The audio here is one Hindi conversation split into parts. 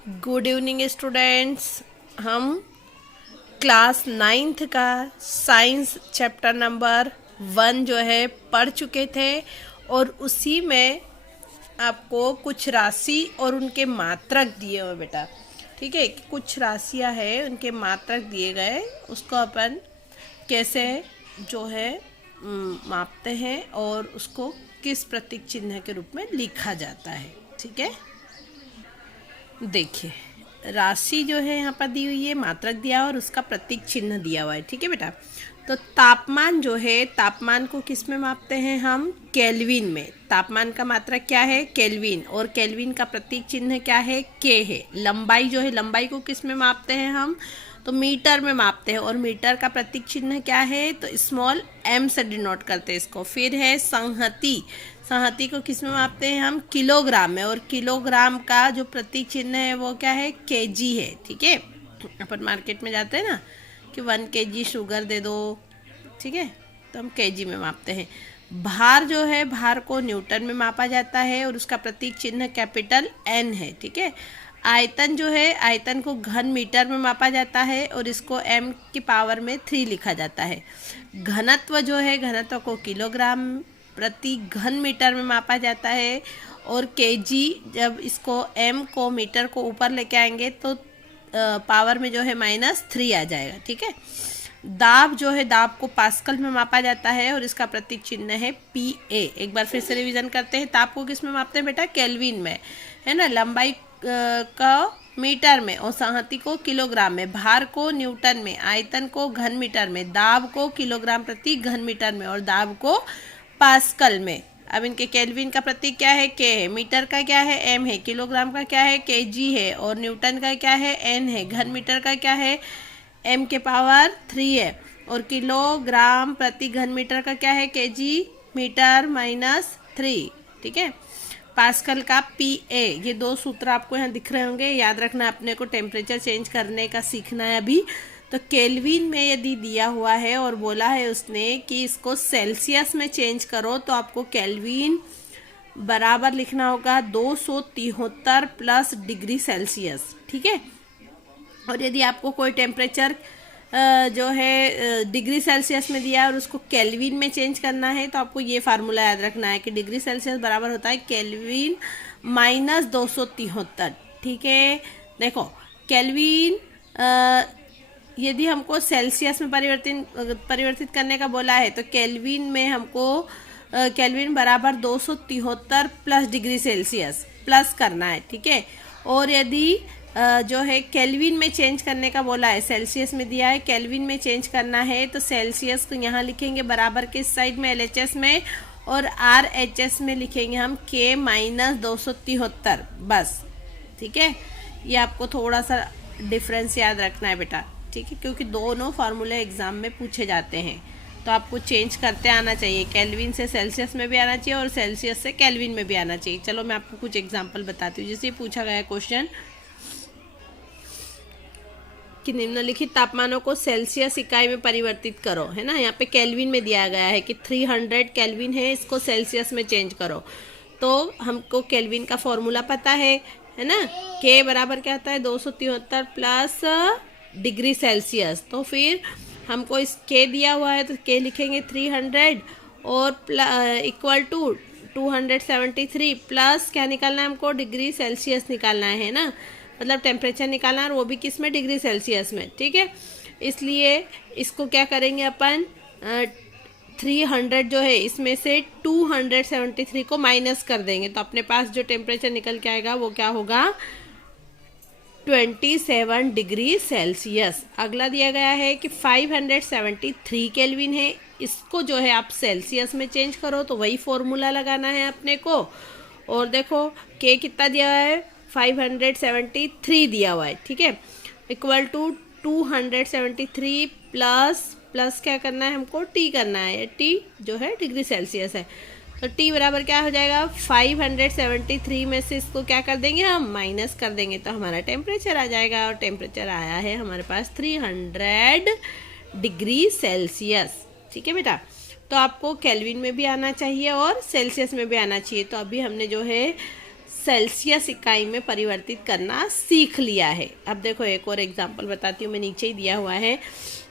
Good evening students. हम क्लास 9th का साइंस चैप्टर नंबर 1 जो है पढ़ चुके थे और उसी में आपको कुछ राशि और उनके मात्रक दिए हुए बेटा। ठीक है, कुछ राशियां हैं, उनके मात्रक दिए गए, उसको अपन कैसे जो है मापते हैं और उसको किस प्रतीक चिन्ह के रूप में लिखा जाता है। ठीक है, देखिए राशि जो है यहाँ पर दी हुई है, मात्रक दिया और उसका प्रतीक चिन्ह दिया हुआ है। ठीक है बेटा, तो तापमान जो है, तापमान को किस में मापते हैं हम? केल्विन में। तापमान का मात्रक क्या है? केल्विन। और केल्विन का प्रतीक चिन्ह क्या है? के है। लंबाई जो है, लंबाई को किस में मापते हैं हम? तो मीटर में मापते हैं और मीटर का प्रतीक चिन्ह क्या है? तो स्मॉल m से डिनोट करते हैं इसको। फिर है संहति। संहति को किस में मापते हैं हम? किलोग्राम में। और किलोग्राम का जो प्रतीक चिन्ह है वो क्या है? केजी है। ठीक है, अपन मार्केट में जाते हैं ना कि 1 kg शुगर दे दो, ठीक है, तो हम केजी में मापते हैं। भार जो है, भार को न्यूटन में मापा जाता है और उसका प्रतीक चिन्ह कैपिटल N है। ठीक है, आयतन जो है, आयतन को घन मीटर में मापा जाता है और इसको m की पावर में 3 लिखा जाता है। घनत्व जो है, घनत्व को किलोग्राम प्रति घन मीटर में मापा जाता है और केजी, जब इसको m को मीटर को ऊपर लेके आएंगे तो पावर में जो है -3 आ जाएगा। ठीक है, दाब जो है, दाब को पास्कल में मापा जाता है और इसका प्रतीक चिन्ह है PA। एक बार फिर से रिवीजन करते हैं। ताप को किस में मापते हैं बेटा? केल्विन में, है ना। लंबाई का मीटर में और संहति को किलोग्राम में, भार को न्यूटन में, आयतन को घन मीटर में, दाब को किलोग्राम प्रति घन मीटर में और दाब को पास्कल में। अब इनके केल्विन का प्रतीक क्या है? के है। मीटर का क्या है? m है। किलोग्राम का क्या है? kg है। और न्यूटन का क्या है? n है। घन मीटर का क्या है? m के पावर 3 है। और किलोग्राम प्रति घन मीटर का क्या है? kg metre -3। ठीक है, पास्कल का PA। ये 2 सूत्र आपको यहाँ दिख रहे होंगे, याद रखना। अपने को टेम्परेचर चेंज करने का सीखना है अभी। तो केल्विन में यदि दिया हुआ है और बोला है उसने कि इसको सेल्सियस में चेंज करो, तो आपको केल्विन बराबर लिखना होगा 273 प्लस डिग्री सेल्सियस। ठीक है, और यदि आपको कोई टेम्परेचर जो है डिग्री सेल्सियस में दिया है और उसको केल्विन में चेंज करना है, तो आपको ये फार्मूला याद रखना है कि डिग्री सेल्सियस बराबर होता है केल्विन -273। ठीक है, देखो केल्विन यदि हमको सेल्सियस में परिवर्तित करने का बोला है तो केल्विन में हमको केल्विन बराबर 273 प्लस डिग्री सेल्सियस प्लस करना है। ठीक है, और यदि जो है केल्विन में चेंज करने का बोला है, सेल्सियस में दिया है, केल्विन में चेंज करना है, तो सेल्सियस को यहाँ लिखेंगे बराबर के साइड में LHS में और RHS में लिखेंगे हम K -273 बस। ठीक है, ये आपको थोड़ा सा डिफरेंस याद रखना है बेटा। ठीक है, क्योंकि दोनों फार्मूले एग्जाम में पूछे जाते हैं, तो आपको चेंज करते आना चाहिए। केल्विन से सेल्सियस में भी आना चाहिए और सेल्सियस से केल्विन में भी आना चाहिए। चलो मैं आपको कुछ एग्जाम्पल बताती हूँ। जैसे पूछा गया क्वेश्चन कि निम्नलिखित तापमानों को सेल्सियस इकाई में परिवर्तित करो, है ना। यहाँ पे केल्विन में दिया गया है कि 300 केल्विन है, इसको सेल्सियस में चेंज करो। तो हमको केल्विन का फॉर्मूला पता है ना। के बराबर क्या होता है? 273 प्लस डिग्री सेल्सियस। तो फिर हमको इस के दिया हुआ है तो के लिखेंगे 300 और इक्वल टू 273 प्लस क्या निकालना है हमको? डिग्री सेल्सियस निकालना है ना, मतलब टेम्परेचर निकालना है, और वो भी किस में? डिग्री सेल्सियस में। ठीक है, इसलिए इसको क्या करेंगे अपन, 300 जो है इसमें से 273 को माइनस कर देंगे, तो अपने पास जो टेम्परेचर निकल के आएगा वो क्या होगा? 27 डिग्री सेल्सियस। अगला दिया गया है कि 573 केल्विन है, इसको जो है आप सेल्सियस में चेंज करो, तो वही फॉर्मूला लगाना है अपने को। और देखो के कितना दिया है? 573 दिया हुआ है। ठीक है, इक्वल टू 273 प्लस क्या करना है हमको? टी करना है। टी जो है डिग्री सेल्सियस है, तो टी बराबर क्या हो जाएगा? 573 में से इसको क्या कर देंगे हम? माइनस कर देंगे, तो हमारा टेम्परेचर आ जाएगा। और टेम्परेचर आया है हमारे पास 300 डिग्री सेल्सियस। ठीक है बेटा, तो आपको केल्विन में भी आना चाहिए और सेल्सियस में भी आना चाहिए। तो अभी हमने जो है सेल्सियस इकाई में परिवर्तित करना सीख लिया है। अब देखो एक और एग्जांपल बताती हूँ, मैं नीचे ही दिया हुआ है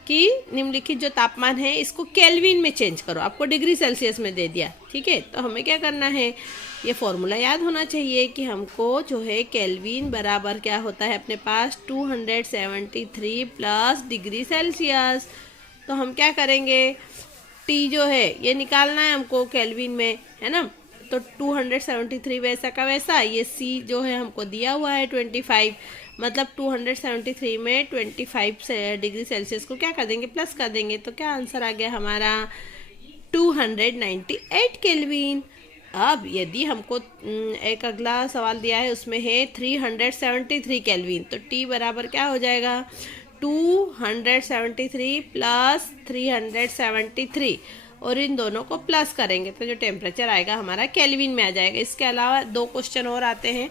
कि निम्नलिखित जो तापमान है इसको केल्विन में चेंज करो। आपको डिग्री सेल्सियस में दे दिया, ठीक है। तो हमें क्या करना है, ये फॉर्मूला याद होना चाहिए कि हमको जो है केल्विन बराबर क्या होता है अपने पास 273 प्लस डिग्री सेल्सियस। तो हम क्या करेंगे, टी जो है ये निकालना है हमको केल्विन में, है ना। तो 273 वैसा का वैसा, ये सी जो है हमको दिया हुआ है 25, मतलब 273 में 25 डिग्री सेल्सियस को क्या कर देंगे, प्लस कर देंगे। तो क्या आंसर आ गया हमारा 298 केल्विन। अब यदि हमको एक अगला सवाल दिया है, उसमें है 373 केल्विन, तो टी बराबर क्या हो जाएगा 273 प्लस 373, और इन दोनों को प्लस करेंगे तो जो टेम्परेचर आएगा हमारा केल्विन में आ जाएगा। इसके अलावा दो क्वेश्चन और आते हैं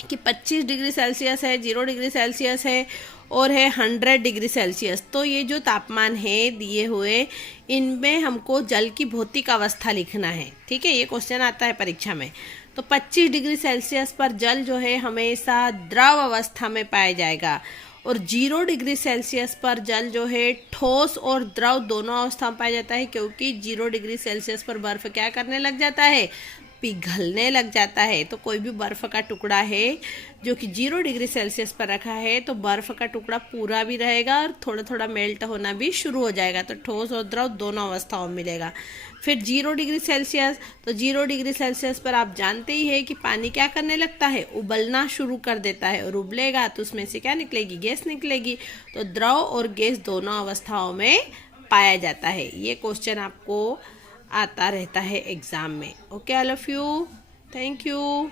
कि 25 डिग्री सेल्सियस है, 0 डिग्री सेल्सियस है और है 100 डिग्री सेल्सियस। तो ये जो तापमान है दिए हुए, इनमें हमको जल की भौतिक अवस्था लिखना है, ठीक है। ये क्वेश्चन आता है परीक्षा में। तो 25 डिग्री सेल्सियस पर जल जो है हमेशा द्रव अवस्था में पाया जाएगा, और 0 डिग्री सेल्सियस पर जल जो है ठोस और द्रव दोनों अवस्था में पाया जाता है, क्योंकि 0 डिग्री सेल्सियस पर बर्फ क्या करने लग जाता है, पिघलने लग जाता है। तो कोई भी बर्फ का टुकड़ा है जो कि 0 डिग्री सेल्सियस पर रखा है, तो बर्फ का टुकड़ा पूरा भी रहेगा और थोड़ा थोड़ा मेल्ट होना भी शुरू हो जाएगा। तो ठोस और द्रव दोनों अवस्थाओं में मिलेगा। फिर 0 डिग्री सेल्सियस, तो 0 डिग्री सेल्सियस पर आप जानते ही है कि पानी क्या करने लगता है, उबलना शुरू कर देता है, और उबलेगा तो उसमें से क्या निकलेगी, गैस निकलेगी। तो द्रव और गैस दोनों अवस्थाओं में पाया जाता है। ये क्वेश्चन आपको आता रहता है एग्जाम में। Okay, all of you, thank you.